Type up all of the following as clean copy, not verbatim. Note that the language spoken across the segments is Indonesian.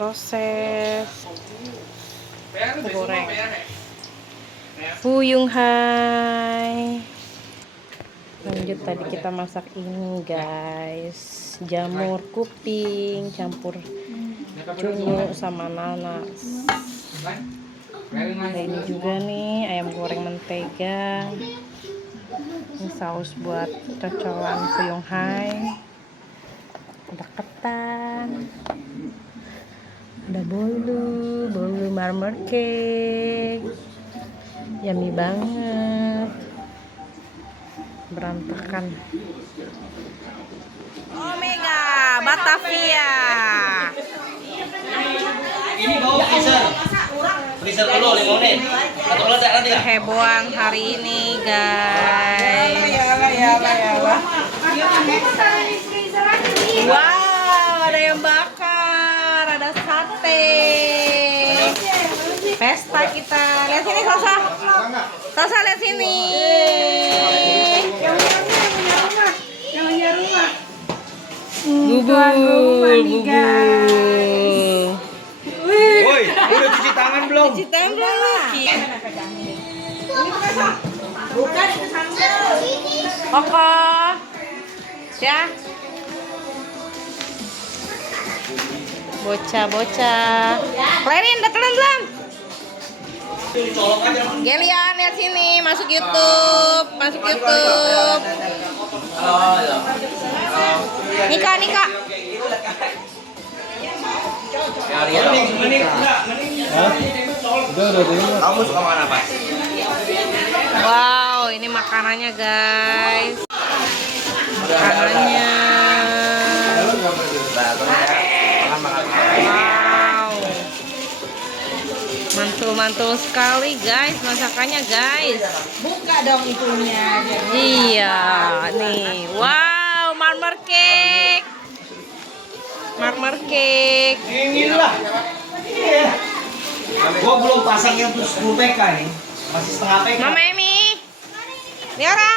proses goreng Fuyung Hai. Lanjut, tadi kita masak ini guys, jamur kuping campur cunyu sama nanas. Nah, ini juga nih ayam goreng mentega. Ini saus buat cocolan Fuyung Hai. Ada ketan, ada bolu marmer cake, yummy banget, berantakan. Omega Batavia. Ini bawa freezer dulu 5 menit atau meledak nanti. Kehebohan hari ini guys. Wow, ada yang bakar, ada sate. Pesta kita. Lihat sini Sasa. Sasa lihat sini. Bubur. Woi, udah cuci tangan belum? Cuci tangan belum? Bukan itu sambal. Koko. Ya. Bocah-bocah. Klerin, udah telan belum? Gelian, lihat sini, masuk YouTube. Nika. Kamu suka makan apa? Wow, ini makanannya guys. Makanannya. Wow, mantul sekali guys masakannya guys. Buka dong itunya. Iya, nih. Wow, marmer cake. Inilah. Gua belum pasang yang 10 PK nih. Masih setengah PK. Mama Emi. Liora.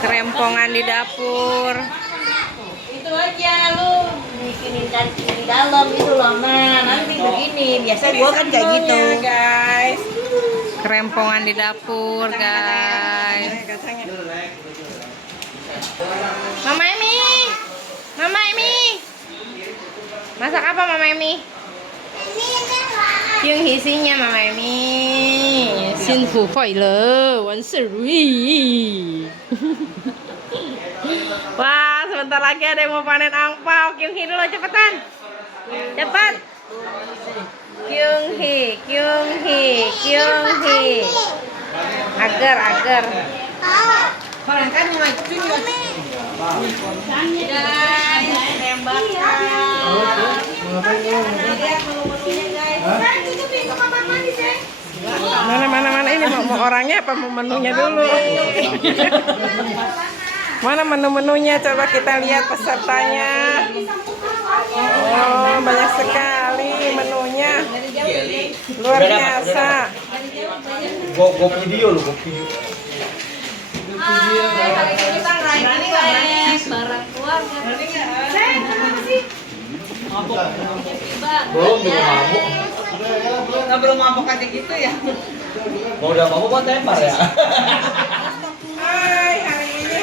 Kerempongan di dapur. Itu aja lu bikinin di dalam itu loh. Nah, nanti begini. Biasanya gua kan kayak gitu. Guys. Kerempongan di dapur, guys. Mama Emi. Masak apa Mama Emi? Yung isinya Mama Emi. Sinfu Fai Le, Wan Serui. Wah, sebentar lagi ada yang mau panen angpau. Kyung Hee dulu, cepetan. Cepat. Kyung Hee. Agar. Orang kan maju Mana ini mau orangnya apa mau menunya dulu? Mana menu-menunya, coba kita lihat pesertanya. Oh, banyak sekali menunya, luar biasa. Gua video. barang keluarga. Belum mabuk aja gitu ya. Mau udah mabuk buat tepar ya. Hai, hari ini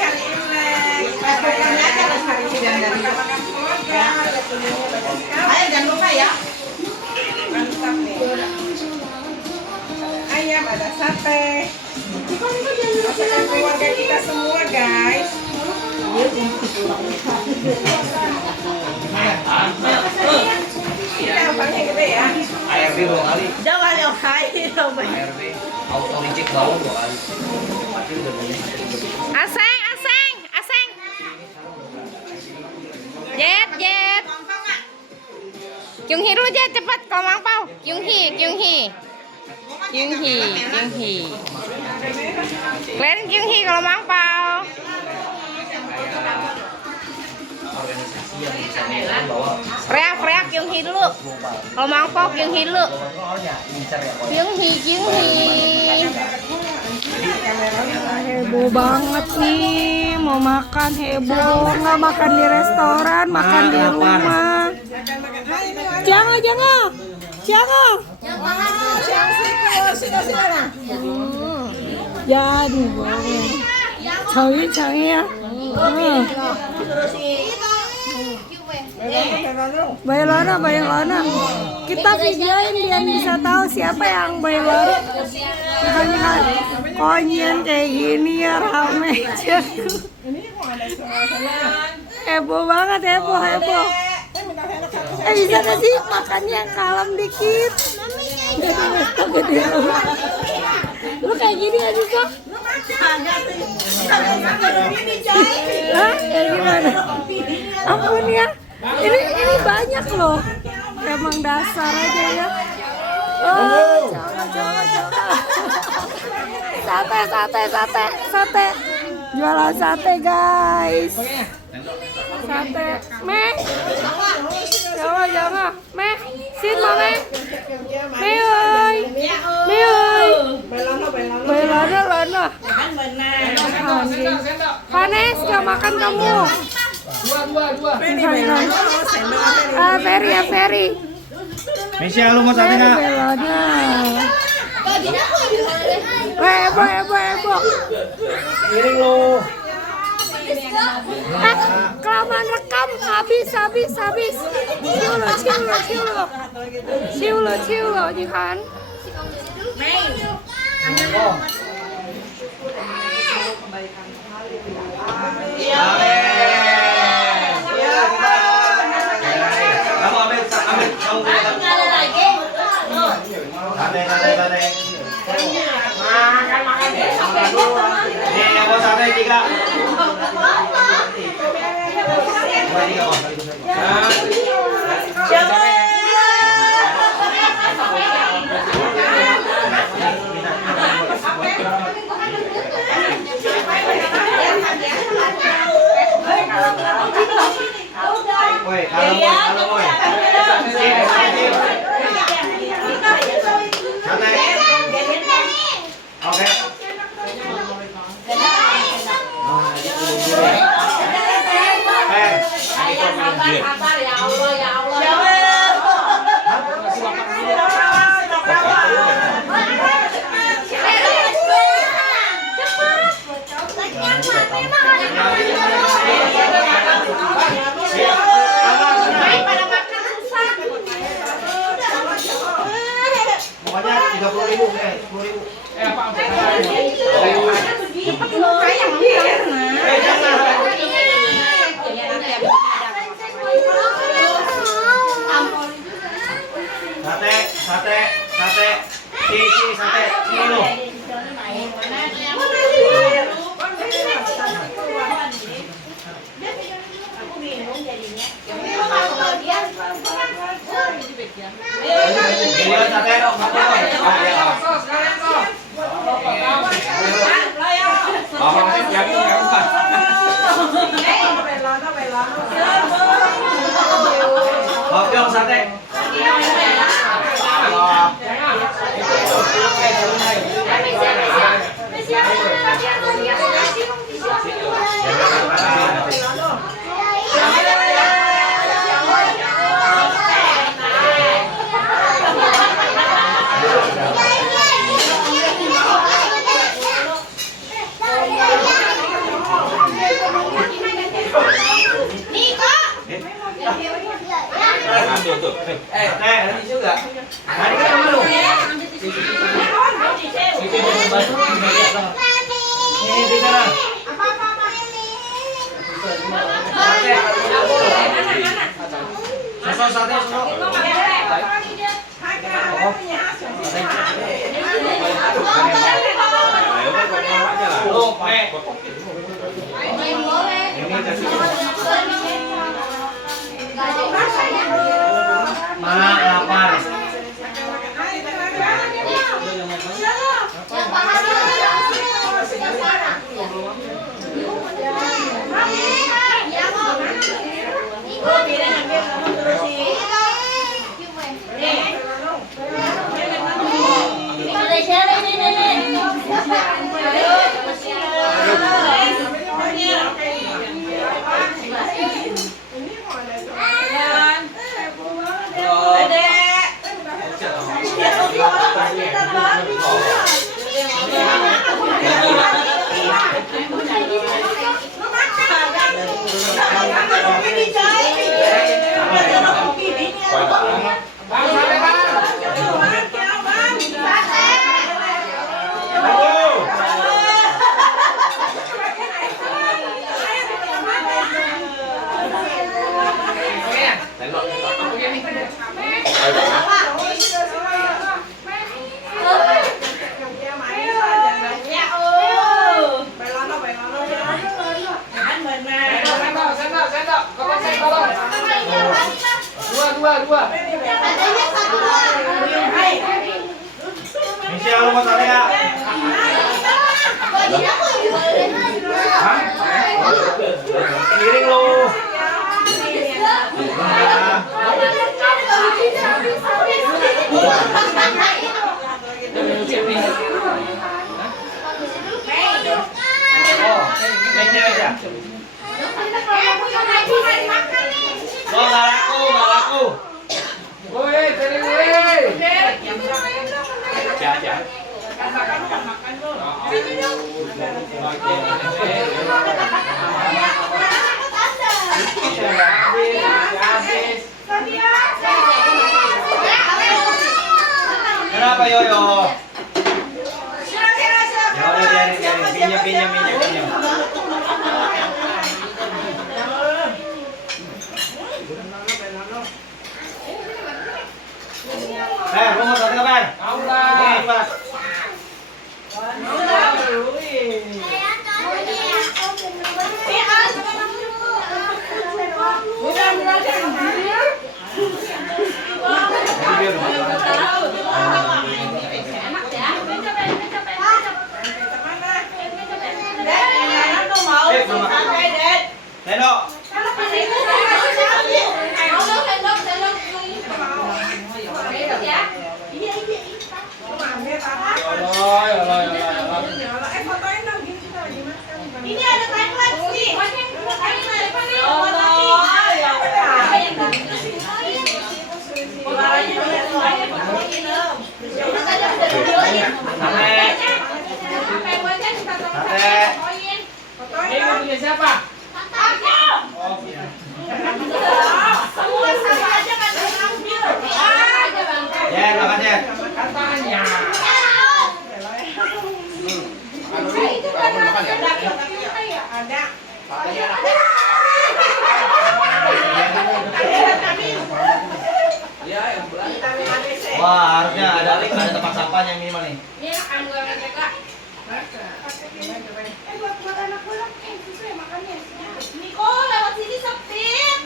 Ayo jangan lupa ya. mantap nih. Ayam, ada sate. Masakan keluarga kita semua guys. Ini abangnya gede ya. ARB 2 kali. Jangan yang kaya dong. ARB auto reject bau 2 kali. Aseng. Jet. Kyung Hee dulu Jet, cepat kalau mangpau. Kyung Hee. Kalian Kyung Hee kalau mangpau. Organisasi yang bisa mengatakan bahwa Freak Kyung Hee dulu. Kalau mangpau Kyung Hee dulu. Kyung Kyung Hee. Heboh banget nih, mau makan heboh, nggak makan di restoran, makan di rumah. Jangan. Jadi boleh. Canggih ya. Bailona. Kita videoin biar bisa tahu siapa yang bailona. Kan konyen kayak gini ya rame. Heboh banget, heboh. Bisa gak sih makannya yang kalem dikit? Gede. Lu kayak gini aja kok? Hah? Kayak gimana? Ampun ya. Ini banyak loh. Emang dasar aja ya. Oh, coba. Sate. Jualan sate, guys. Sate. Meh. Jangan. Meh. Sin mau meh. Meh. Bailona. Vanes, gak makan kamu? Dua. Ferry. Mesya, lu mau sate nggak? Bailona. Heboh. Piring lu. Kelamaan rekam, habis. Ciulo, kan? Kamu ambil. Nggak ada lagi. Sate. Nih, yang mau sate 3. Woi, kalau woi. Sate. Oke. Pokoknya 30.000 10.000. Sate. Sate. Ini loh. Sate. Ini juga. Ini kan sama lu. Ini di sana. Sosok sate lapar. Ini Dua. Michelle, lu mau tanya ya? Kiring lu. Meja aja. Oh, nggak laku. Woi, tadi woi. Aja. Kenapa Yoyo? Ya udah biarin. Pinjam. Lu mau tanya kapan? Tahu lah. Nih, Pak. Neno. Ini ada timelapse nih. Ini punya siapa? Semua sama aja kan ambil. Ya, makan ya. Katanya. Wah, harusnya ada tempat sampahnya yang minimal nih. Buat anak pulang, susu ya makannya. Niko lewat sini sepit.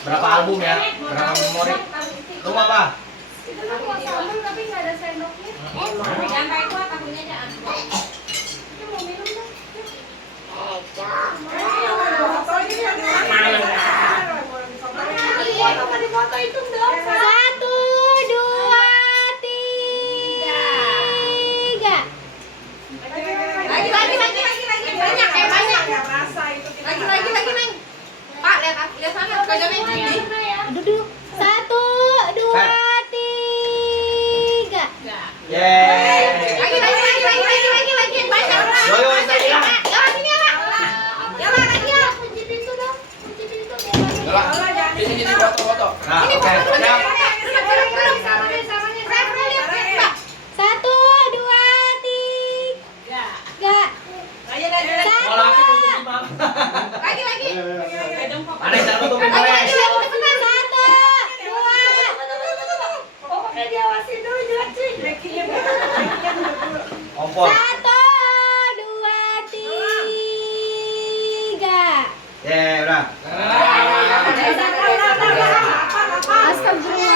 Berapa album ya? Berapa memori? Lu mau apa? Tapi nggak ada sendoknya. Foto itu dong. 1, 2, 3. Lagi banyak lagi Neng. Pak lihat sana kajanya ini. Duduk. 1, 2, 3. Yeay. Lagi banyak. Yoyo Instagram. Sini ya. Ya lagi ya. Kunci pintu dong. Ini foto-foto. Nah, oke. Siap. Satu, dua, tiga. Mau laki untuk gimana? Lagi. Mana yang cara tutupin Lagi. Res? Satu, dua. Pokoknya diawasin dulu jelas sih. Ompor. 1, 2, 3. Yeay, udah. Astagfirullah.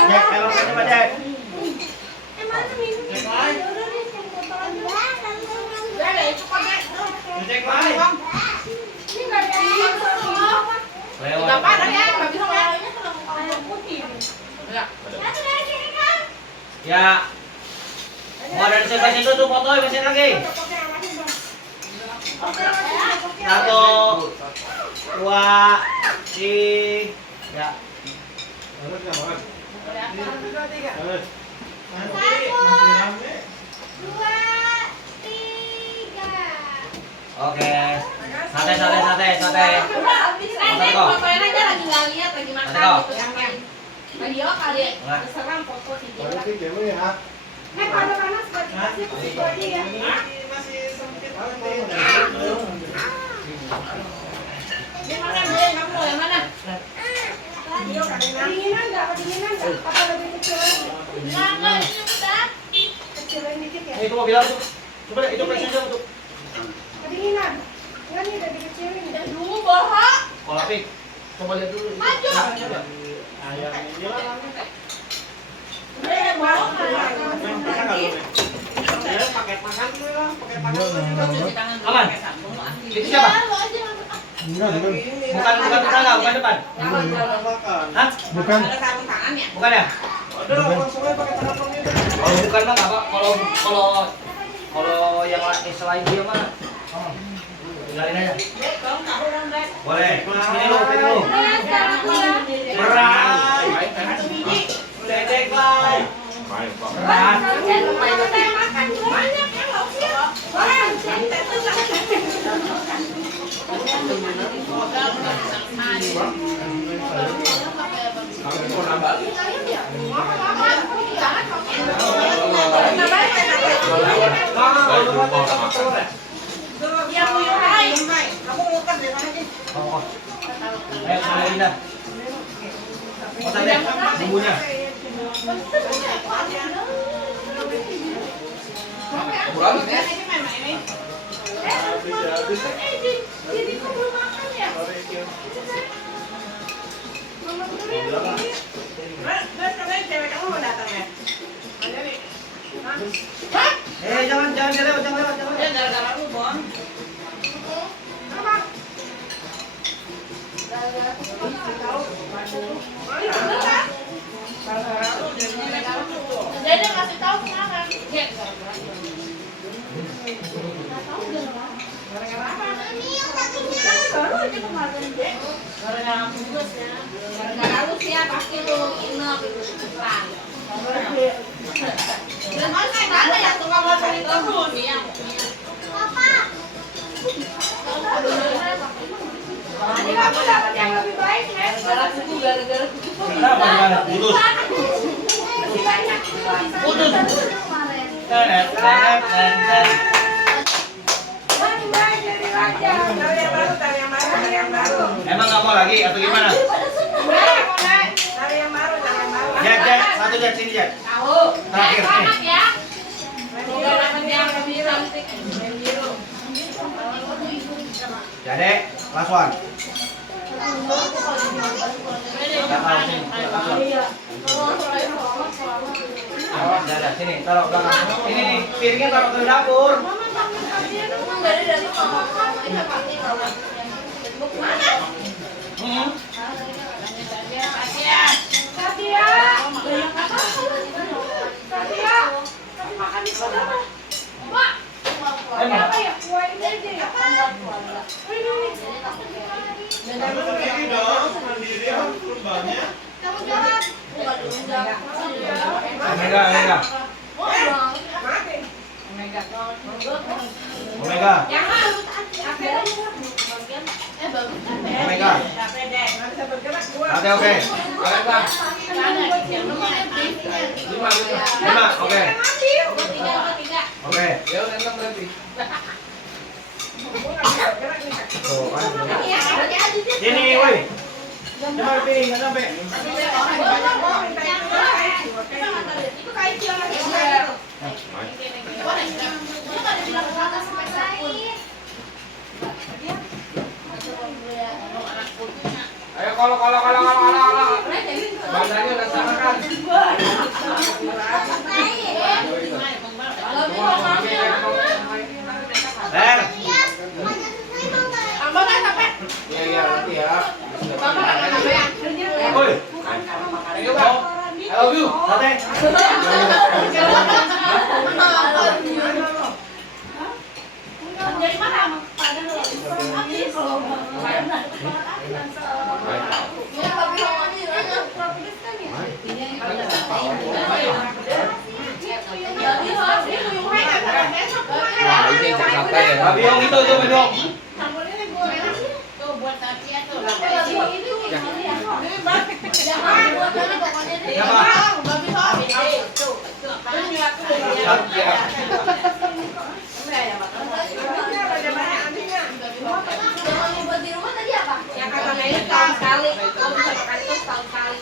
Ya. Mau ada desain dulu tuh foto mesin lagi. 1, 2, 3. Oke. Santai. Nenek fotoin aja lagi nggak lihat lagi makan gitu yang main video kali serang foto video. Nek kalau panas buat kasih ke situ aja ya. Dia makan deh, kamu mau yang mana? Kedinginan nggak? Apa lebih kecil lagi? Nggak, ini udah. Kecilin dikit ya. Itu mobil aku. Coba deh, itu presnya untuk. Kedinginan. Enggak nih udah dikecilin. Dan dulu bohong. Kalau Apik, coba lihat dulu. Maju. Coba. Udah bohong. Aman. Itu siapa? Bukan tetangga, bukan depan. Hah? Bukan. Bukan ya? Kalau bukan mah nggak apa. Kalau yang selain dia mah, tinggalin aja. Boleh. Ini lu. Berat. Dedek lah. Berat. Ayo Indah. Masak deh bumbunya. Jangan lewat. Ya gara-gara lu, Bon. Jadi kasih tahu kemana? Gara-gara apa? Baru aja kemarin, Dek. Gara-gara bungkus ya. Gara-gara lu sih ya pasti lu inap itu terang. Dan mana yang suka makan terus ya? Papa. Ini kamu dapat yang lebih baik, ya? Gara-gara kuku. Putus. Masih banyak. Putus. Baik dari wajah. Cari yang baru. Emang nggak mau lagi atau gimana? Cari yang baru. Jet, satu jet sini jet. Tahu. Terakhir nih. Selamat ya. Semoga dapat yang lebih cantik. Biru. Jadi, last one. Dadah, sini, taruh belakang. Ini nih, piringnya taruh ke dapur. Apa ya? Kuah ini aja ya? Mandiri dong, mandiri harus kurbannya. Omega. Omega. Omega. Oke. 5, oke. Oke. Ya udah enam berarti. Tuh, kan. Sini, woi. Coba piring, nggak sampai. Ayo kalau. Badannya udah sama kan? Ler. Iya nanti ya. Woi. Ayo bang. love you. Sate. Dari mana? Pada habis. Ya, tapi orang ini protes kan ya. Jadi harus dihuyung kan besok. Wah, ini yang santai ya. Babiong itu babiong. Sambalnya goreng tuh buat Satya tuh. Ini jangan buat tadi pokoknya deh. Babi hot. Tuh. Satya. Jangan buat di rumah tadi apa? Yang kata Meli tahun sekali. Kalau bisa makan itu tahun sekali.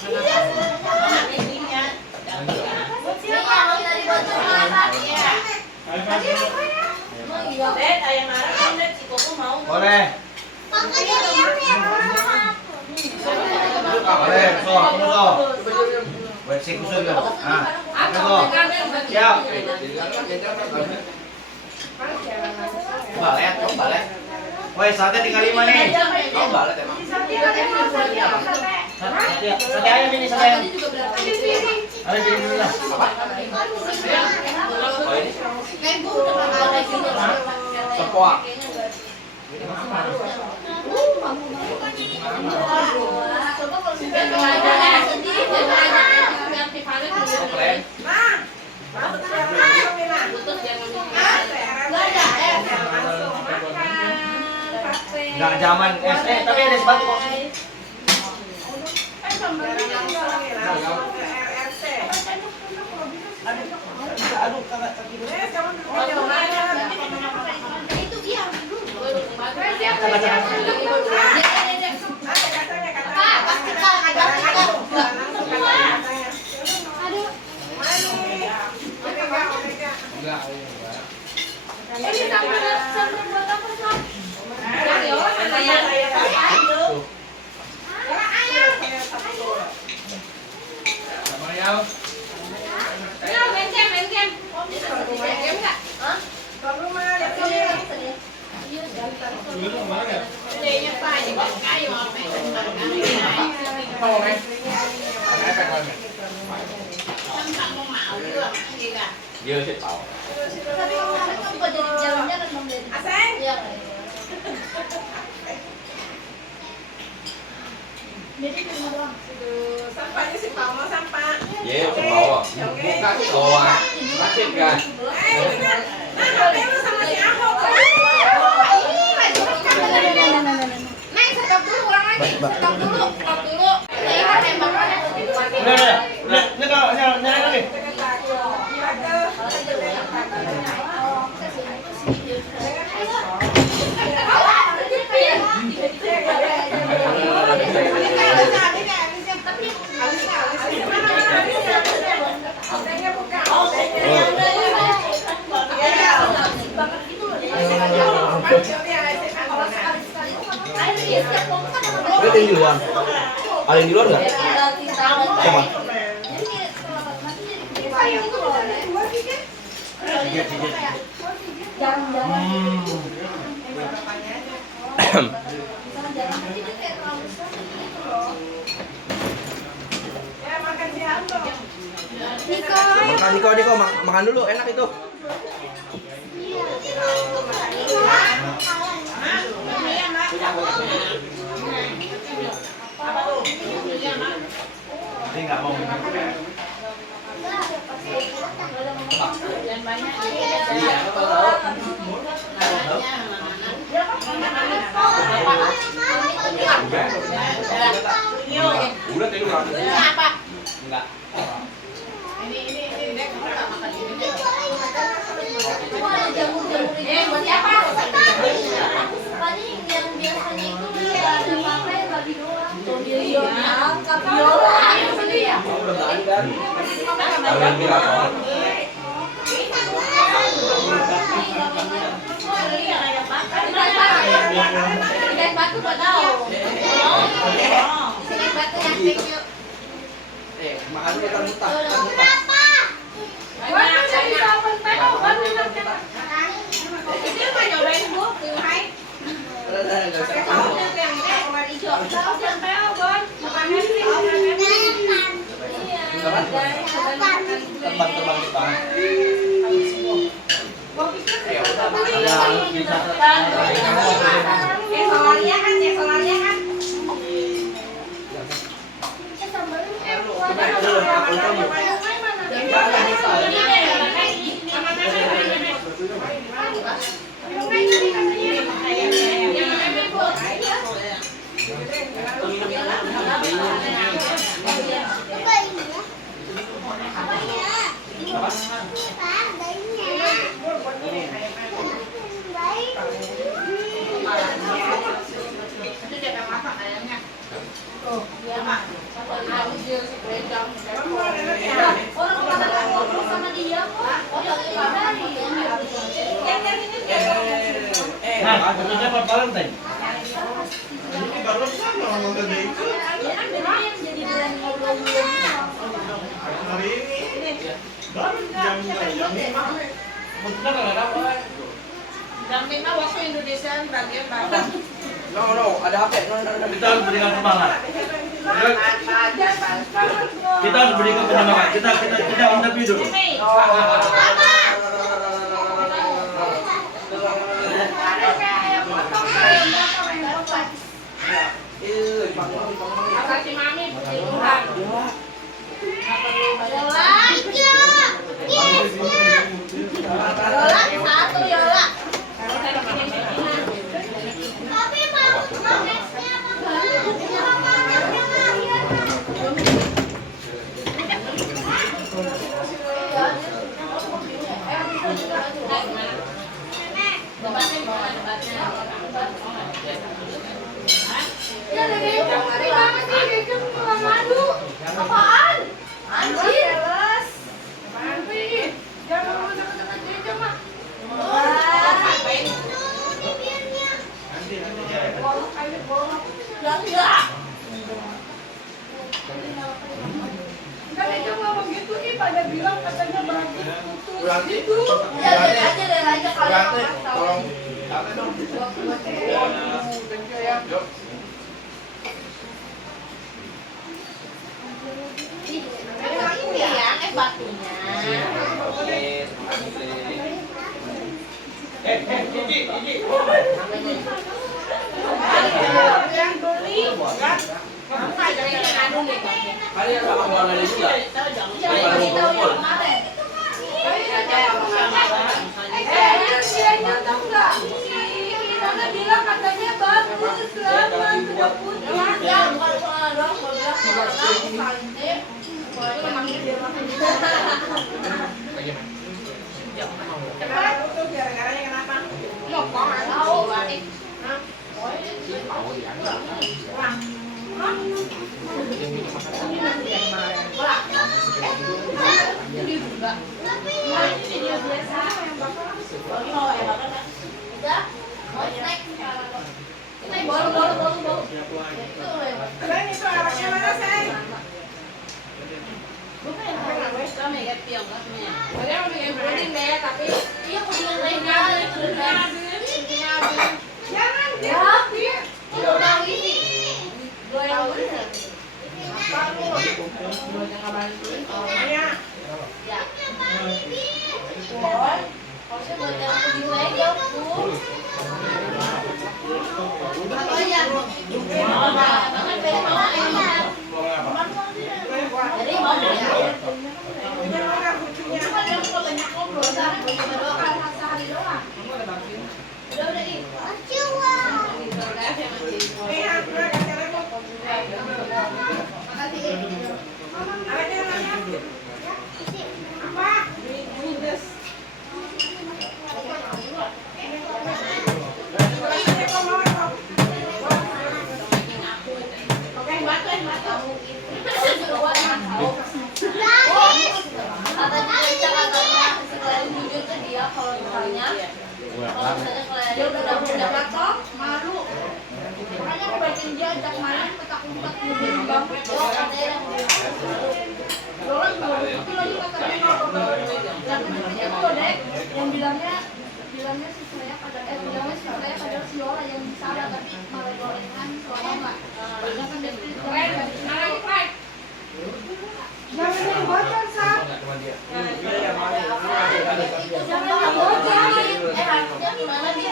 Iya. Ini siapa mau dari buat rumah? Iya. Tadi apa ya? Ded, ayam marah kan Ded, si Koko mau. Boleh. Boleh, so. Buat si kusut kan. Ah, so. Siap. Balik. Woi, sate tinggal 5 nih. Balik emang. Sate ayam ini sate ayam. Ada di sini lah. Sepoa. Enggak zaman SD, tapi ada sepatu kok. Aduh, kakak kaki. Itu dia. Iya, sih tahu. Tapi kemarin kan buat jadi jalan-jalan membeli. Aseng? Iya. Jadi cuma doang. Sampahnya si Pak mau sampah. Iya, ke bawah. Buka ke bawah. Masih kan? Nah, HP lu sama si Ahok. Neng, stop dulu, ulang lagi. Stop dulu. Saya tembaknya. Udah. Ini kalau nyalain lagi. Ada yang di luar? Ada yang di luar nggak? Siapa? Niko, makan dulu, enak itu. Dia nggak mau minum. Iya, apa tahu? Udah tadi udah. Apa? Enggak. Ada jamur-jamur ini buat siapa? Paling yang biasanya itu dia ada pakai babi doang. Iya, kapiola. Iya. Kalian bilang apa? Ikan batu buat tahu. Ikan batu yang kecil. Makan dulu kan muntah. Itu mah nyobain Bu, hai. Warna hijau. Tahu yang peo, Bon. Makan nasi. Iya. tempat terbang kita. Solaria kan, ya solaria kan. Nah, tentunya Pak Valentine. Ini baru sama ngomong tadi itu. Hari ini baru jam 5. Betul nggak dapat? Jam 5 waktu Indonesia bagian barat. No, ada HP. No. Kita harus berikan semangat. Kita harus berikan penyemangat. Kita interview dulu. Makasih mami, puji Tuhan. Satu Yola. Apaan? Anjir. Enggak. Kan itu ngomong gitu nih pada bilang katanya berarti putus. Berarti Ya dari aja kalau Berarti nggak tahu. tolong HP dong. Yuk. Ini ya, batunya. Gigi. Yang beli kan kamu ada yang anu nih. Kali ada abang ada juga. Jangan tahu yang kemarin. Dia tahu nggak? Karena bilang katanya bagus, selamat, udah putus. Ya, bukan soal dong, mau bilang salintip. Itu memangnya dia makan juga. Kenapa putus? Gara-garanya kenapa? Tahu, Pak. Kalian itu anaknya mana, Say? Kalian mau bikin puding deh, tapi jangan dia. Iya. Punya orang lucunya. Nih, aku kasih lemon. Anaknya namanya apa? Judes. Oke, batu.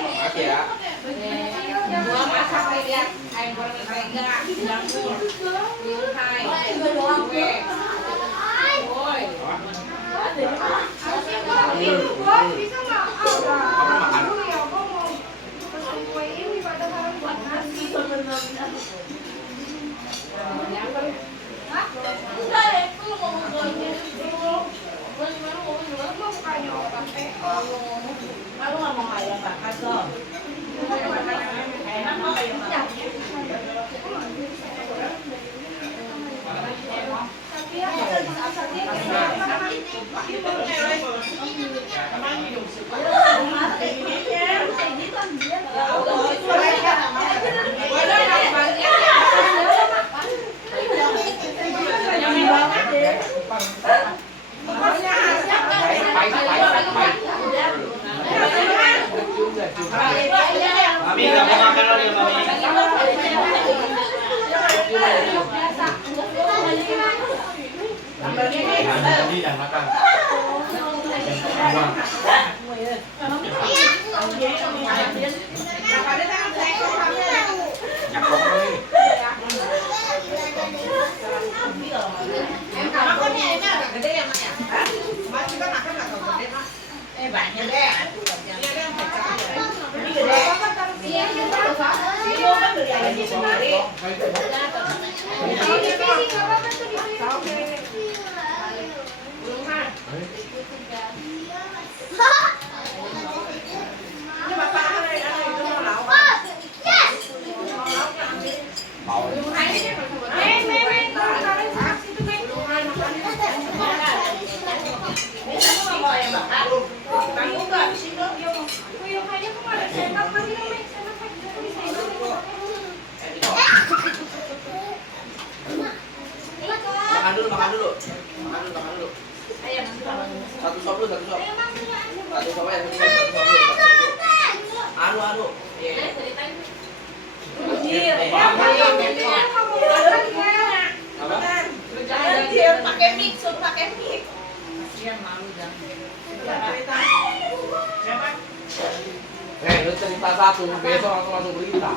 Makasih ya. Gua masak lihat ayam goreng tega, dapur. Hai. Gue. Woi. Bisa nggak? Dulu ya, aku mau pesen kue ini padahal buat nasi. Udah deh, lu ngomong gorengnya dulu. Gua gimana ngomong dulu? Mau bukannya orang PO. Aku nggak mau ayam bakar kok. Enak mau ayam bakar. Mami nggak mau makan lagi ya, Mami. Jadi jangan makan. Makan dulu. Makan dulu. Satu sop dulu, satu sop. Satu sop aja, satu sop dulu. Anu. Pakai mix, pakai mix. Lu cerita satu, besok langsung berita.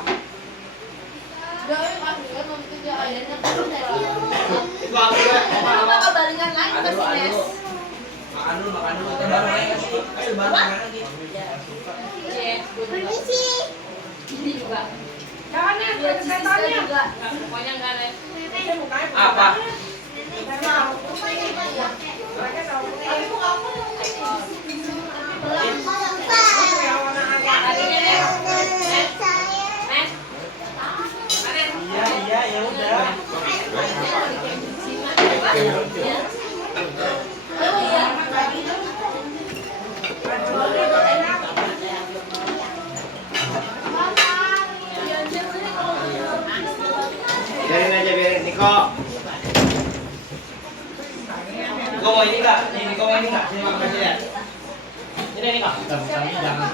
Kebalingan lagi ke sini. Makan dulu. Kita baru lagi. Kasih baru makan lagi. Permisi. Ini juga. Jangan ya, kesetannya. Pokoknya enggak ada. Apa? Iya, ya udah. Biarin Niko. Niko mau ini nggak? Niko mau ini nggak? Sini makan aja ya. Ini Niko. Kami jangan.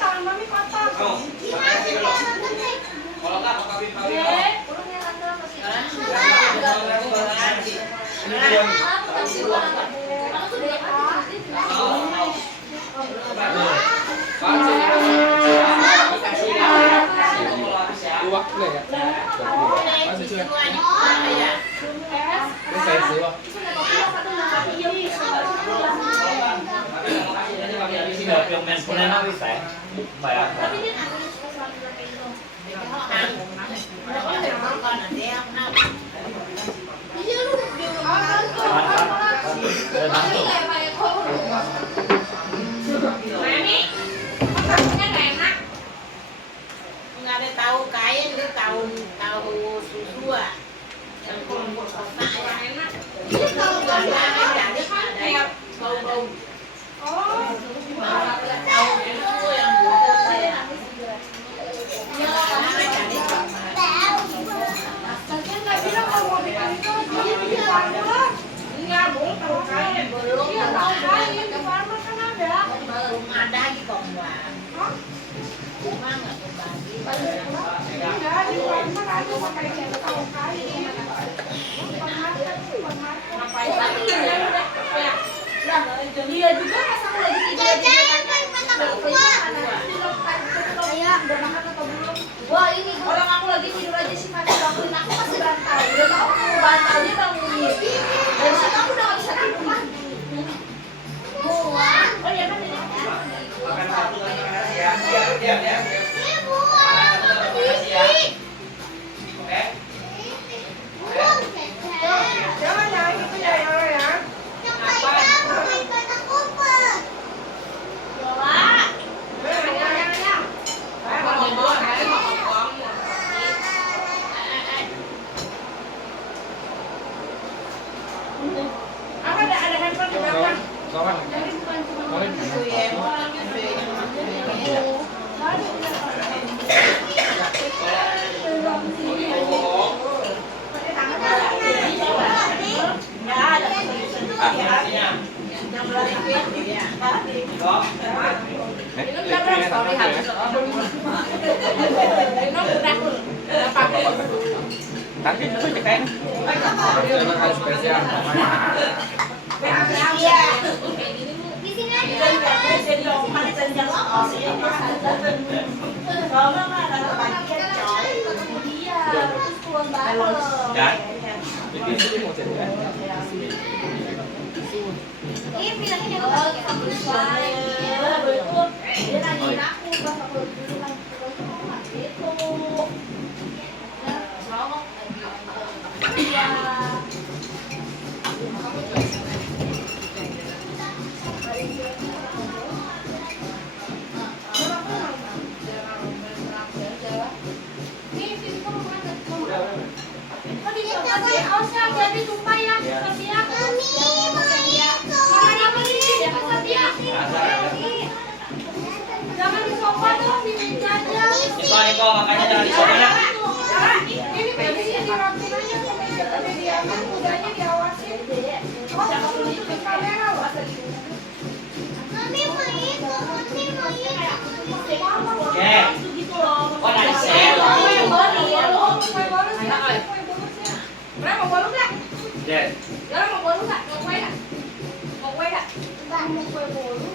Tangan mami kotor. Kalau nggak mau kawin. Nggak ada tahu kaya itu tahu susu ah. Yang kumpul kotak ya enak. Ini tahu ada yang bau-bau. Oh, Tahu susu yang bubuk ya. belum ada di Kongwang. Cuma nggak berbagi. Enggak, di Walmart ada pakai tahu kali. Ngapain lagi ya udah ya. Lah, dia juga masa aku lagi tidur di udah makan atau belum? Wah ini orang aku lagi tidur aja sih mati bangunin aku masih bantal. Udah tau aku mau bantal dia bangunin. Dari situ aku udah nggak bisa tidur lagi. Buang. Oh iya kan ini. Makan satu lagi makasih ya. Diam ya. Makasih ya. Oke. Jangan gitu ya ya. Apa ada handphone di belakang? Tapi itu cekain. Harus spesial. Di sini aja. Jadi lompat senjang sih. Kalau mah ada bagian coy. Iya, terus pulang bareng. Dan Itu mau cerita. Ini bilangnya jangan pakai kabel soalnya. Betul. Dia nanyain aku pas aku dulu kan itu. Selamat lagi. Iya. Nih, sini kamu mana? Oh, di situ aja. Ausnya jadi tumpah ya. Setia. Jangan di sofa dong, di meja aja. Niko, makanya jangan di sofa ya. Ini mejanya dirapiin aja ke meja tadi diambil, kudanya diawasin. Oh, kamu itu di kamera loh. Oke. Oh, dari sel. Mau bolu nggak? Yes. Jangan mau bolu nggak? Mau kue nggak? Mau kue nggak? Mau kue bolu.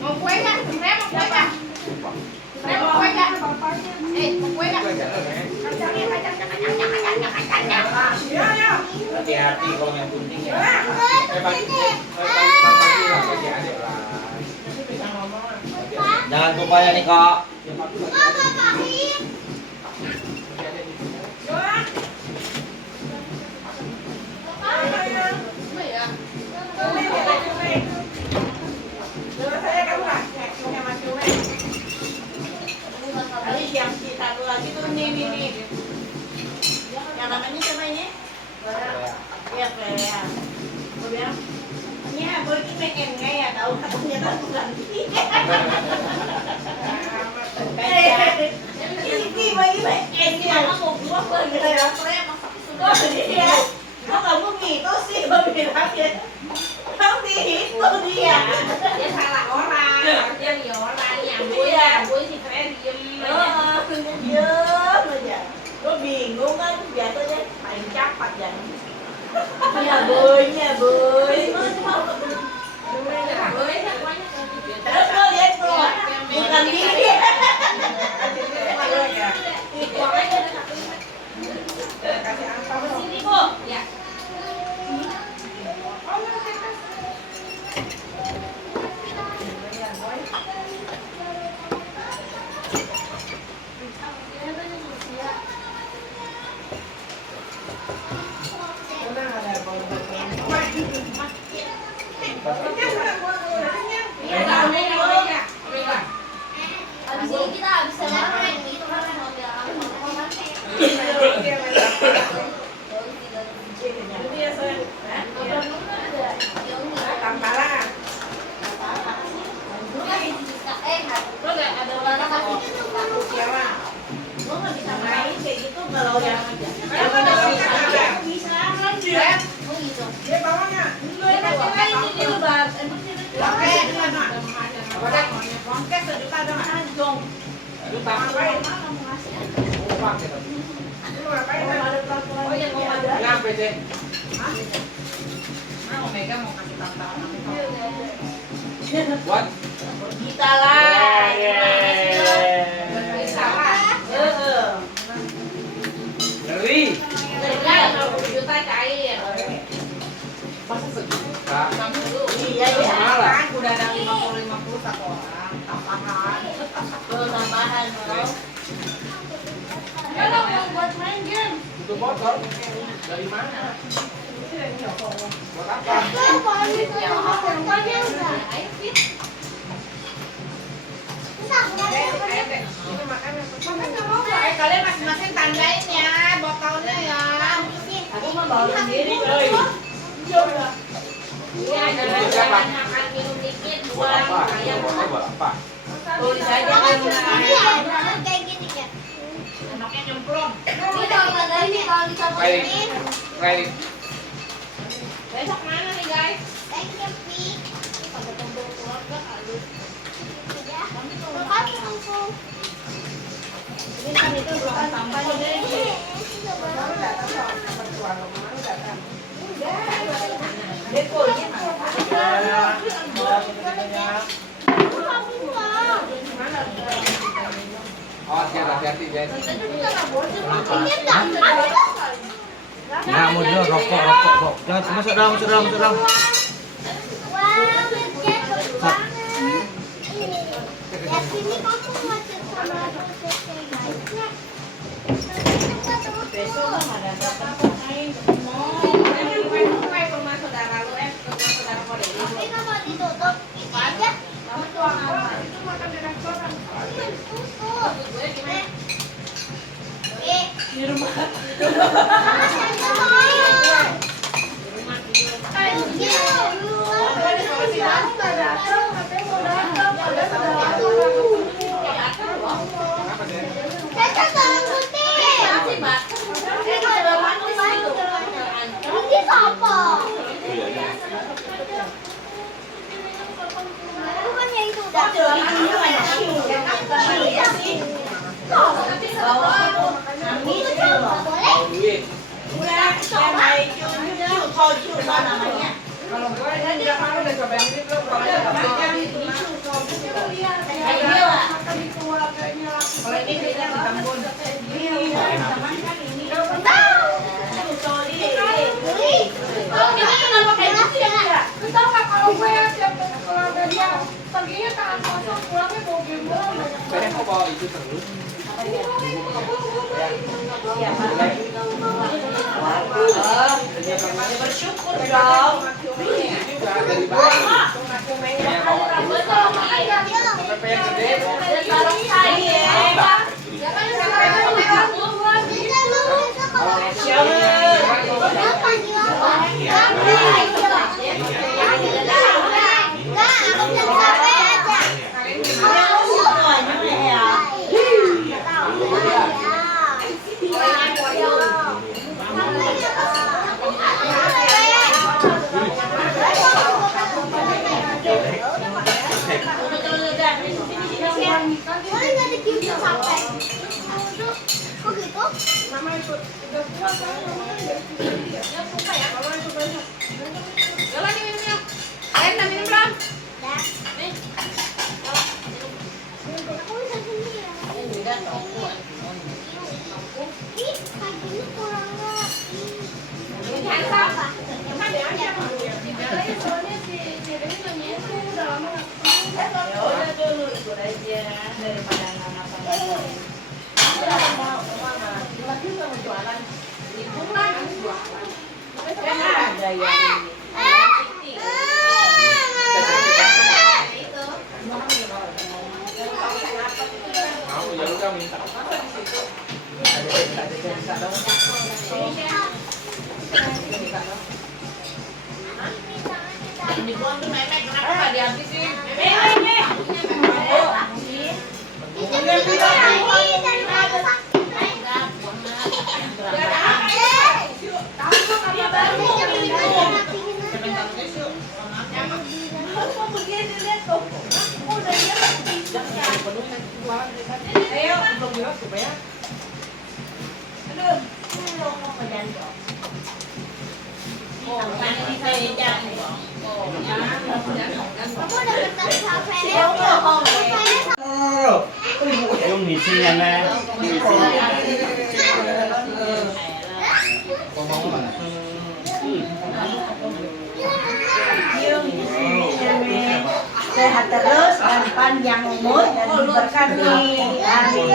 Mau kue nggak? Sebenarnya mau kue nggak? Sebenarnya mau kue nggak? Bapaknya. Mau kue nggak? Kacangnya. Ya, ya. Hati-hati kalau yang penting ya. Jangan lupa ya Niko. Yang satu lagi tuh nih. Yang namanya siapa ini? Iya, Clea. Gue bilang, ini gue ini make enggak ya, tahu katanya aku ganti. Ini bagi make enggak. Mama mau buang gara-gara Clea masak sudah dia. Kok kamu gitu sih, gue bilang ya. Kamu dihitung dia. Dia salah orang. Dia dia orang yang gue si Clea diem aja. Diem aja. Gue bingung kan, biasanya paling cepat ya. Ya boy. Terus gue lihat tuh, bukan dia. Kasih angpau. Sini Bu. Ya. Bangkes sejuta dong anjong. Juta. Pakai tapi. Oh yang mau ada. Kenapa sih? Mau Mega mau kasih tantangan. Buat Kita lah. Salah. ngeri. Kan 20 juta cair. Masa sejuta? Iya ya. Kan udah ada 50 satu orang tambahan. Tuh tambahan mau. Ya lah mau buat main game. Itu motor dari mana? Buat apa? Kalian masing-masing tandain ya botolnya ya. Aku mau bawa sendiri. Iya, jangan makan minum dikit Buat buang. apa? Kayak Motor buat apa? tulis aja kan. Kayak gini ya. Anaknya nyemplung. Ini kalau nggak ini kalau dicopotin. Kredit. Besok mana nih guys? Thank you, Pi. Pada kumpul keluarga kali. Ya. Makasih, Uncle. Ini kan itu belum sampai nih. Oh, hati-hati, Jen. Nah, mau dulu rokok. Jangan masuk dalam. Di rumah. Duit. Kalau gue ini udah malu udah cobain ini belum kalau ada makan di tua kayaknya kalau ini kita ditambun tahu nggak kalau gue tiap keluarga dia perginya tangan kosong pulangnya bawa gembolan Saya kok bawa itu terus? Bersyukur dong. Dari mana? Saya bawa terus. Sampai yang gede. Sekarang saya. mama ikut udah puas kan mama kan dari sini ya suka ya kalau itu banyak Jalan nih minumnya. Ayo minum belum? Ya udah dulu ikut aja daripada anak-anak. Lagi mau jualan liburan jualan. Kan ada yang ini. Mau ya udah minta. Dibuang tuh memek, kenapa nggak dihabisin? Ayo, belum bilang supaya. Aduh, Yung ngisi niya na. Sehat terus dan panjang umur dan diberkati. Amin.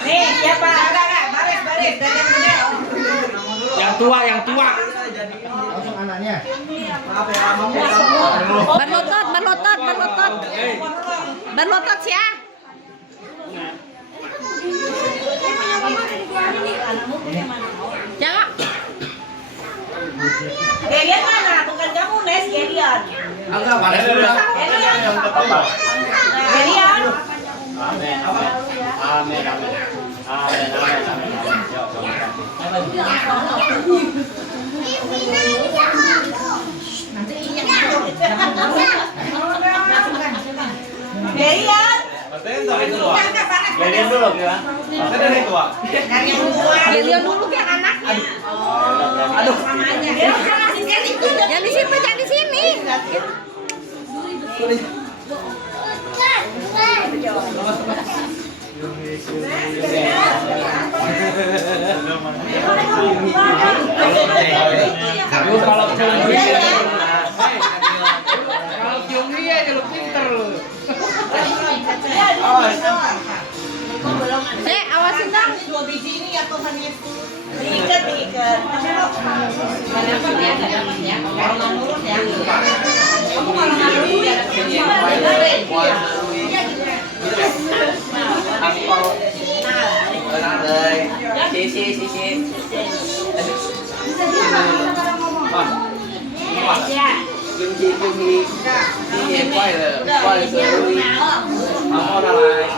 Nih, siapa? Enggak, baris. Dan yang muda. Yang tua. Langsung anaknya. Berlutut ya. Jangan. Gelian mana? Bukan kamu, Nes. Gelian. Enggak, panas dulu. Gelian. Amin. Gelian. Gelian dulu ya. Yang tua. Gelian dulu kayak anaknya. Aduh. Jangan di situ, jangan di sini. Kalau Cium dia aja lu pinter lu. Awasin dong. 2 biji ini ya Tuhan Yesus. Diikat. Kamu kalau nggak nurut ya. Aspal. Benar deh. Sisi. Kim Hi. Đi em quay rồi lui. Mau ra lại.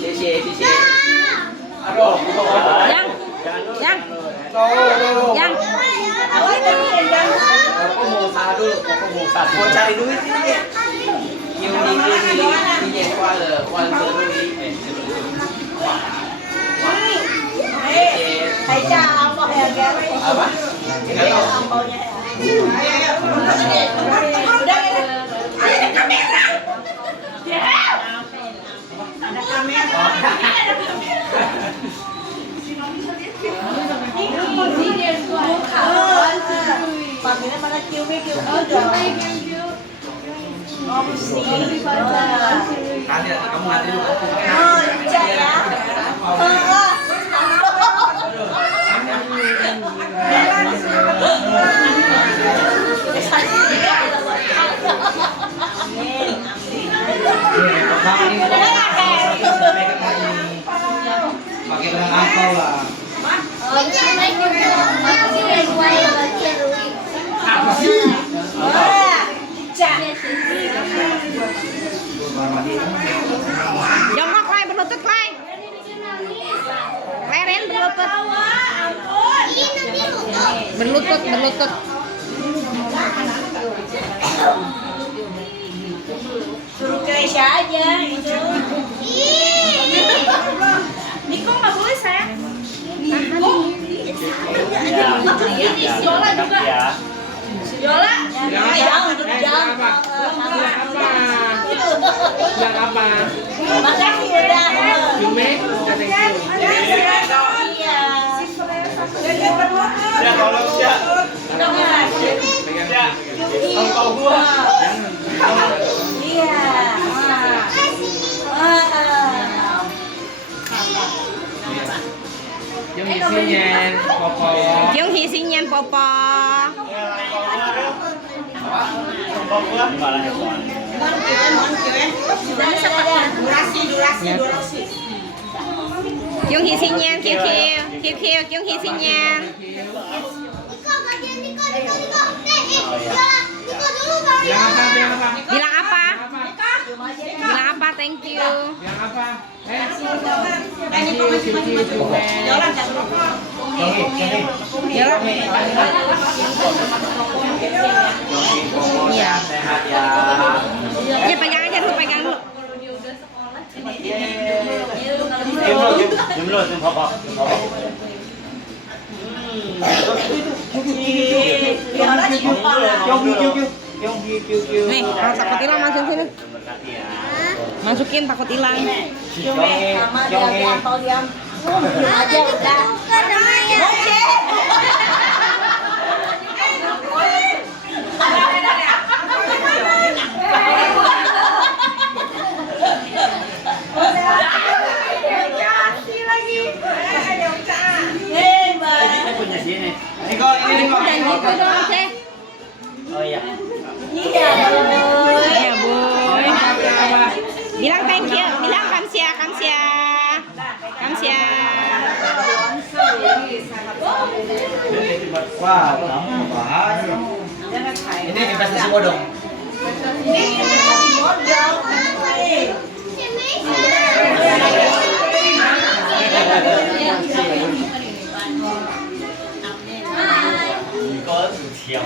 Sisi. Aduh. Yang. Kok mau salah dulu? Mau cari duit ini. Kim Hi. Đi em quay rồi lui. Thầy cha ông có hề ghé. Apa? Enggak tahu. Amponya. Udah. Ada kamera. Ada kamera. Pamina mana kiumi dong. Oh, sih. Nanti kamu nanti dulu. Oh, iya ya. pakai benang angpau lah. Apa sih? Jongkok Klay, berlutut Klay. Leren berlutut. Berlutut. Suruh Keisha aja itu. Niko nggak boleh sayang. Niko. Ini Siola juga. Siola. Jangan. Yang apa? Makasih udah. Jume? Iya. Ya tolong ya. Ya. Angpau gua. Iya. Yung isinya, Popo. Yung hisinyan Popo. Angpau gua gimana ya? Durasi. Yung hisinyan, QQ, yung hisinyan. Bilang apa? Thank you. Yang apa? Iya. Sehat ya. Dia pegang Bapak. Nih, kalau takut hilang masukin sini. Masukin takut hilang. Aja udah. Punya sini. Niko, ini Niko. Oh iya. Iya, Boy. Bilang thank you, bilang kamsia. Wah, kamu bahas. Ini investasi bodong. Niko siang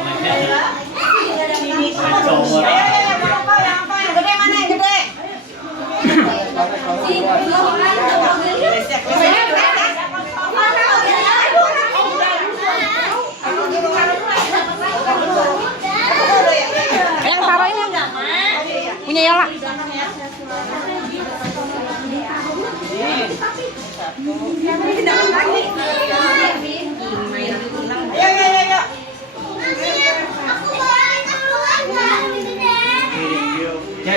Yang taruh ini punya Yola.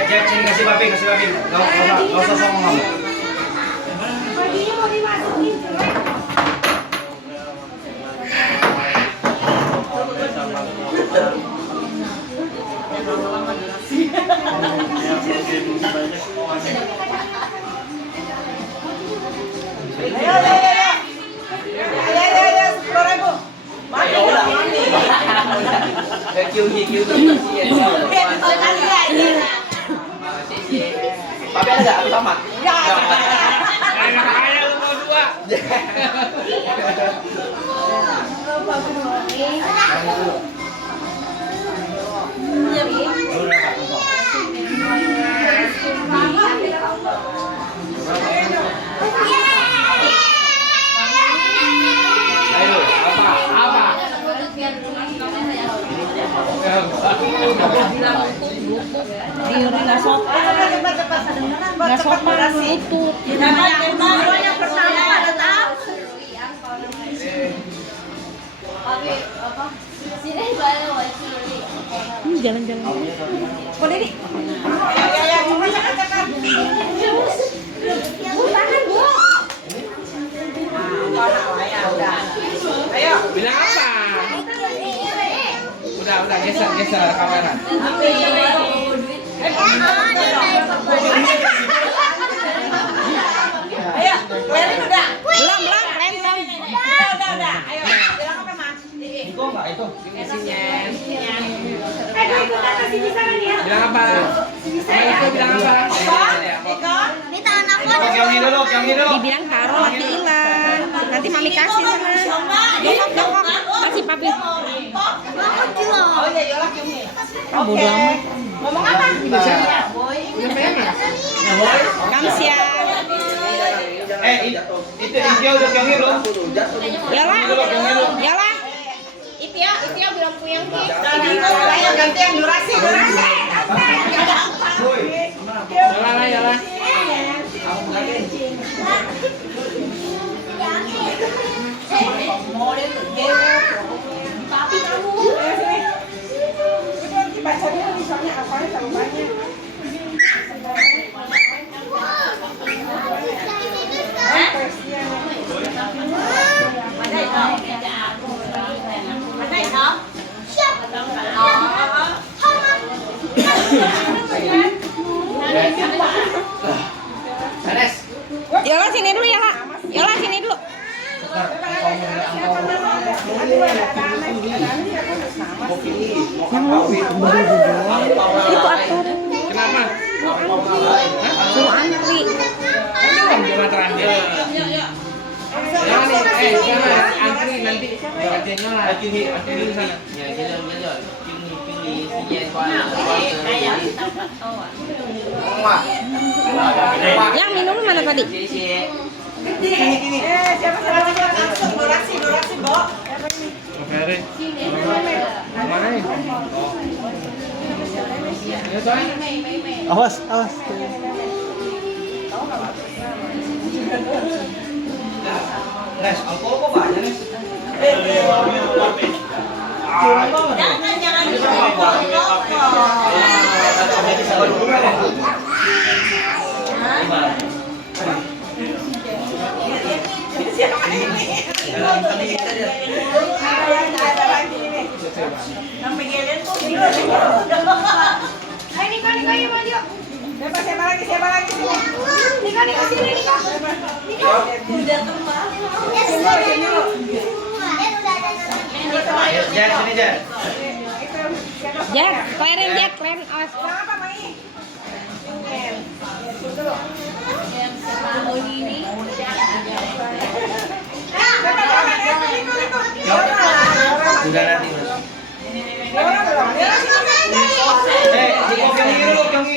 Cek, kasih papi. Gak usah songong kamu. Bajunya mau dimasukin jelek. Papi ada nggak? Aku sama. Ayo, apa? Nggak sopan lutut. Yang pertama pada tahu. Sini bawa sini. Jalan-jalan. Kok Dedi? Bilang apa? Udah geser kamera. Ayo, kalian udah. Belum, rentang. Udah. Ayo, bilang apa, Mas? Niko enggak itu? Ikutan masih bisa kan ya? Bilang apa? Itu bilang apa? Ini tangan aku Niko, yang ini dulu. Dibilang taruh nanti hilang. Nanti mami kasih sama. Dongkok. Kasih papi. Oh iya, Yola kiumi. Bodo amat. Ngomong apa? Kamsia. Itu India udah yang ini belum? Yola. Itu bilang puyeng ki. Ayo ganti yang durasi. Yola. Papi kamu. Baca dulu misalnya apa terlalu banyak. Yola sini dulu Yola. Yola sini dulu. Itu aktor. Kenapa? Suruh antri. Cuma terakhir. Jangan antri nanti gantinya lah. Antri di sana. Ya, jalan. Pilih si Jen Yang minum mana tadi? Siapa lagi yang langsung dorasi, Bo? Ferry. Mana ini? Awas, awas. Nes, alkohol kok banyak, Nes? Jangan Siapa lagi? Niko sini, Niko. udah teman. Jet, sini Jet. Jack, keren Jack, keren. Awas. Apa, Mai? Udah nanti.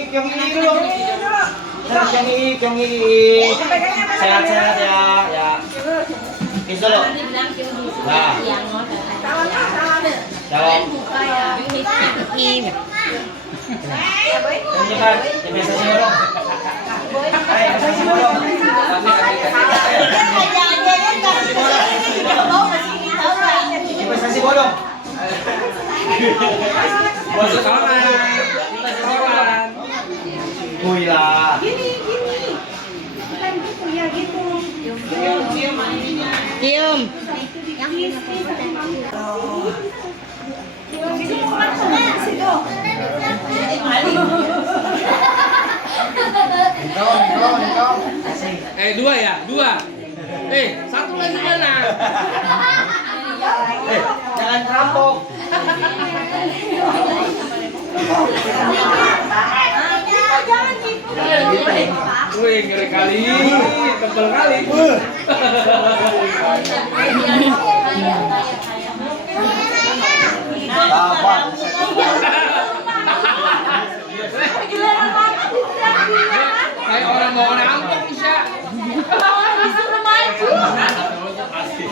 Yang ini dulu. Yang ini. Sehat-sehat ya. Kiss dulu. Nah. Salam. Iya. Investasi bodong. Masuk kawan. Kuilah. Cium. Dua ya, dua. Satu lagi mana? Jangan rampok. Wih, ngeri kali, tebel kali. Gampang. Kayak orang mau nampok bisa.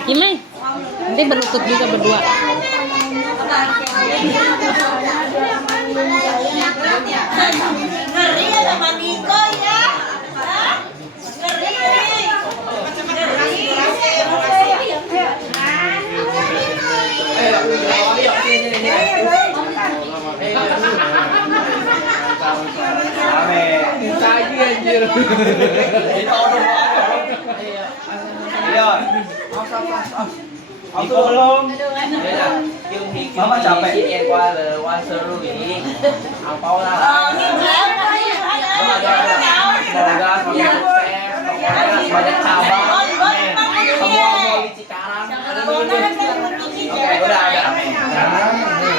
Gimana? Nanti berlutut juga berdua. Ngeri ya sama Niko ya. Tagi anjir. Aku belum. Mama capek. Chị em qua là qua sơ ru thì ao bao ra. Semua mau di Cikarang. Oke, udah ada.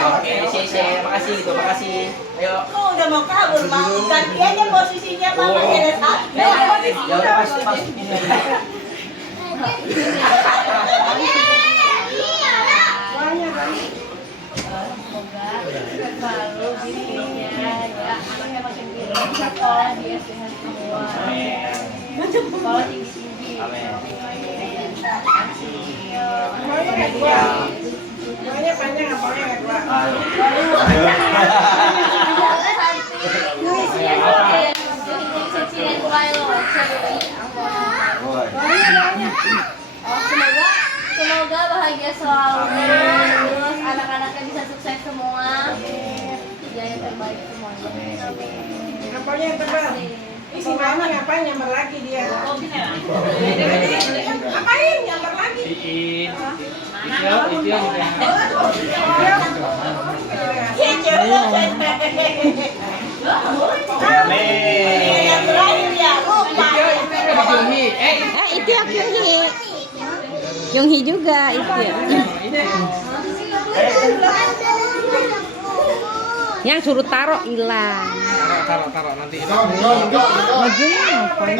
Oke, share, makasih gitu, makasih. Ayo. Kok udah mau kabur, mau ganti aja posisinya mama ada satu. Ya udah pasti. Baru dirinya ya anaknya makin pintar sekolah dia sehat semua sekolah tinggi Maunya panjang apa yang dua? Semoga bahagia selalu, terus anak-anaknya bisa sukses semua, ya yang terbaik semuanya. Apanya yang tebal? Isi mama ngapain nyamber lagi dia? Ngapain nyamber lagi? Itu yang Yang terakhir ya, lupa. Itu yang Kyunghi. Kyunghi juga itu ya. Yang suruh taruh hilang. Taruh nanti. Ngajarin ngapain?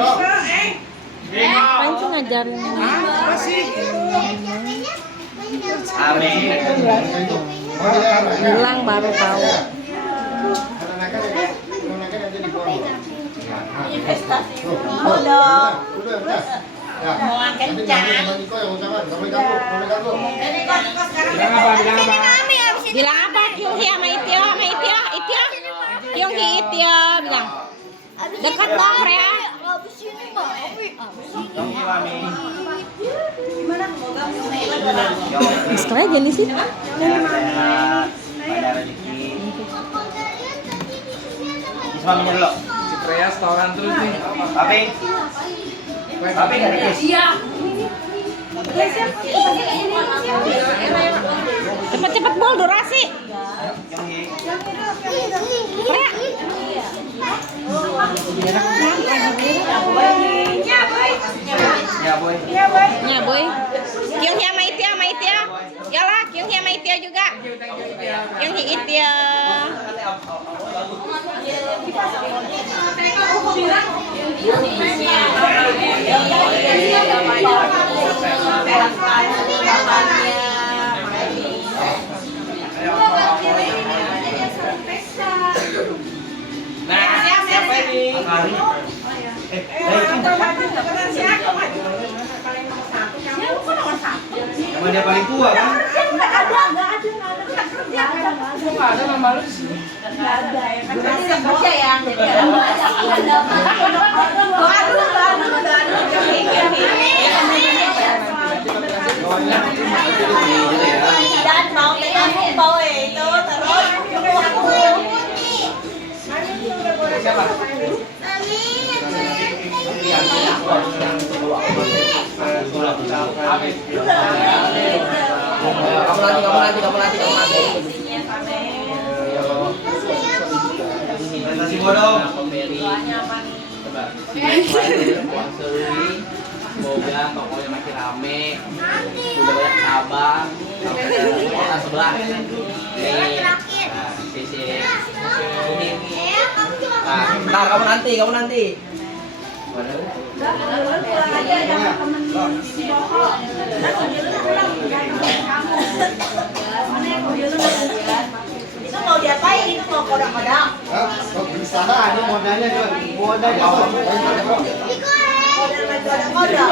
Ngapain sih ngajarin? Amin. Hilang baru tahu. Investasi modal. Mau kencang. Bilang apa? Yung Hia sama Itio, Itio. Yung Itio bilang. Dekat dong, Rea. Setelah jenis sih. Maminya dulu. Si Freya setoran terus nih. Papi. Papi gak dikis. Cepet-cepet bol durasi. Rea. Ya boy. Ya, boy. Kyung Hia sama Itio. Yalah, Kyung Hia sama Itio juga. Kyung Hia Itio. Nah, siapa ini? Kari. Emang dia paling tua kan? Nggak ada mama lu di sini. Kerja ya. Doa dulu. Dan mau tekan bau itu terus. Siapa? Kamu nanti. Prestasi bodong. Semoga tokonya makin rame, udah banyak cabang, sampai sebelah. Nih, sisi. Nah, kamu nanti. Itu mau diapain? Itu mau kodok-kodok. Berusaha ini modalnya juga. Modalnya Kodok.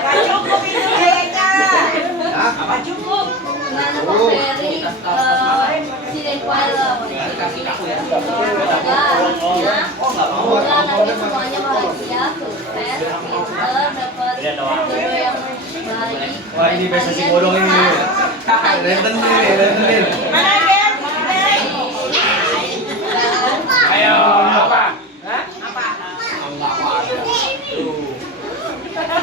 Gak cukup itu kayaknya. Gak cukup. Wah ini prestasi bodong ini. Rentenir. Mana Ger? Ayo, apa?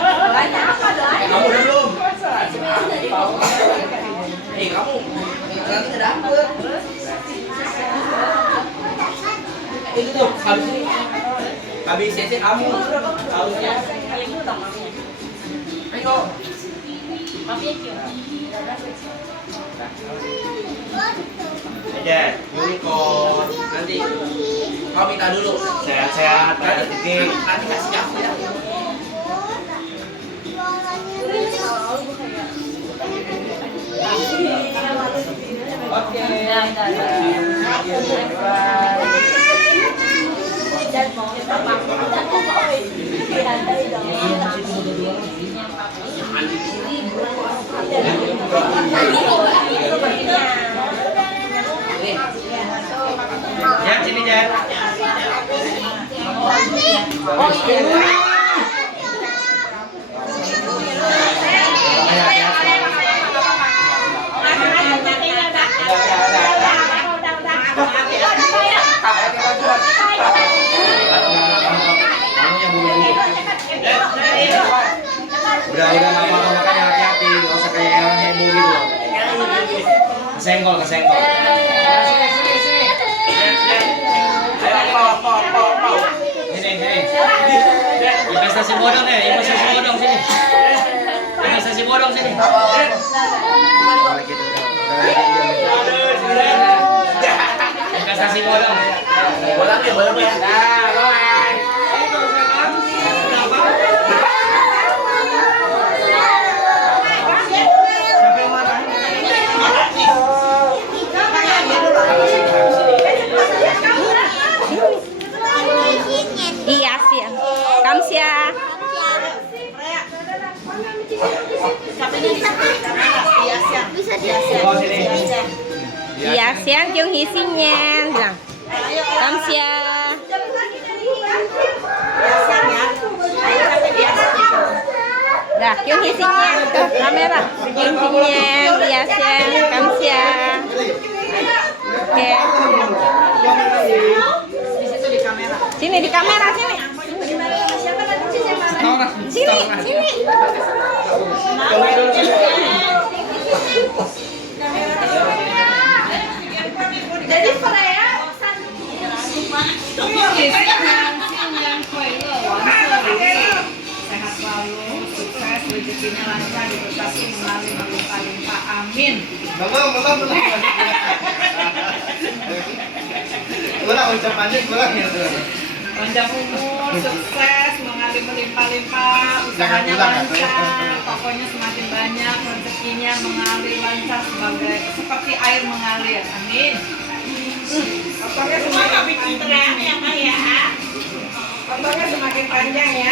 Doanya apa doanya? Kamu udah belum? Kamu nanti udah dapet. Itu tuh habis sesi kamu harusnya. Ayo. Aja, unicorn. Nanti kau minta dulu. Sehat-sehat, ada titik. Nanti kasih aku ya. Oke. Jan, sini Jan. Udah nggak apa-apa, makanya hati-hati, nggak usah kayak yang heboh gitu loh. Kesenggol. Ayo, Sini. Investasi bodong sini. Investasi bodong sini. Investasi bodong. Bolang ya. Nah, bye. Siapa yang marah? Iya sih. Iya, siang kyung hisinya. Bilang. Kamsia. Dah, kyung hisinya ke kamera. Kyung hisinya, iya siang, kamsia. Oke. Sini di kamera sini. Sini. Jadi Freya sehat selalu, sukses, rezekinya lancar, diberkati melalui limpah-limpah, amin. Kurang ucapannya kurang ya. Panjang umur, sukses, mengalir melimpah-limpah, usahanya lancar, pokoknya semakin banyak rezekinya mengalir lancar seperti air mengalir, amin. Pokoknya semua bikin terang ya Kak ya. Pokoknya semakin panjang ya.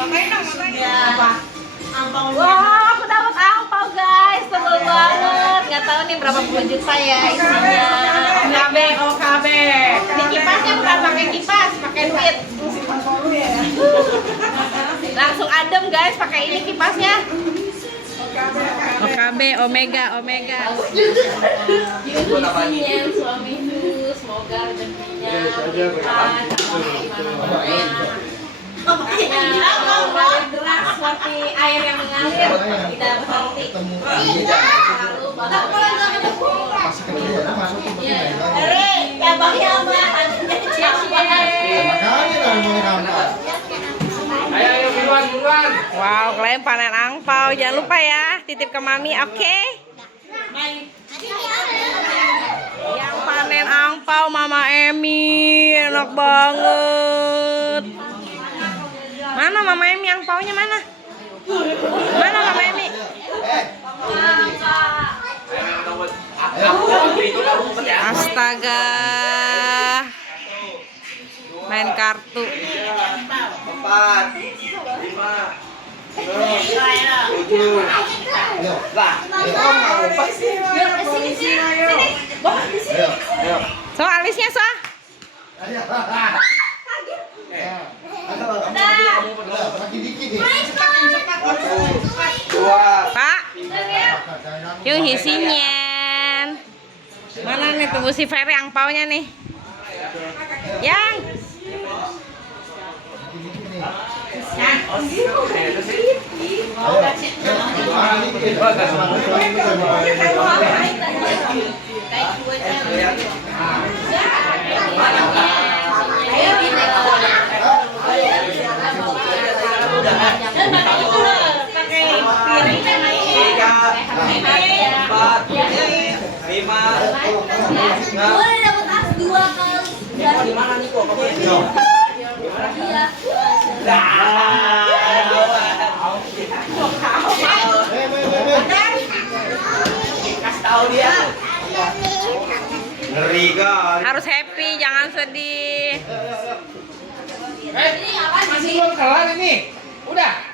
Apa? Wah, aku dapat angpau guys, sebel banget. Nggak tahu nih berapa puluh juta ya isinya. OKB. Ini kipasnya bukan pakai kipas, pakai duit. Langsung adem guys, pakai ini kipasnya. OKB, Omega. Isinya suamiku, semoga rezekinya berkah, mengalir deras seperti air yang mengalir, tidak berhenti. Lalu bakal Masih kecil ya, masuk ke ya bang ya mbak. Makanya kan mau ngangkat. Ayo buruan. Wow, kalian panen angpau. Jangan lupa ya, titip ke mami, oke? Yang panen angpau Mama Emi, enak banget. Mana Mama Emi angpaunya mana? Mana Mama Emi? Astaga. Main kartu. 4, 5, 6, 7. Lah, kok mau apa sih? So, alisnya so. Lagi dikit nih. 2. Pak. Yung hisinya. Mana nih tunggu si Ferry angpaunya nih. Yang. Boleh dapat as 2 kali. Di mana nih kok? Iya. Kasih tahu dia. Ngeri kan? Harus happy, jangan sedih. Ini apa sih? Masih belum kelar ini. Udah.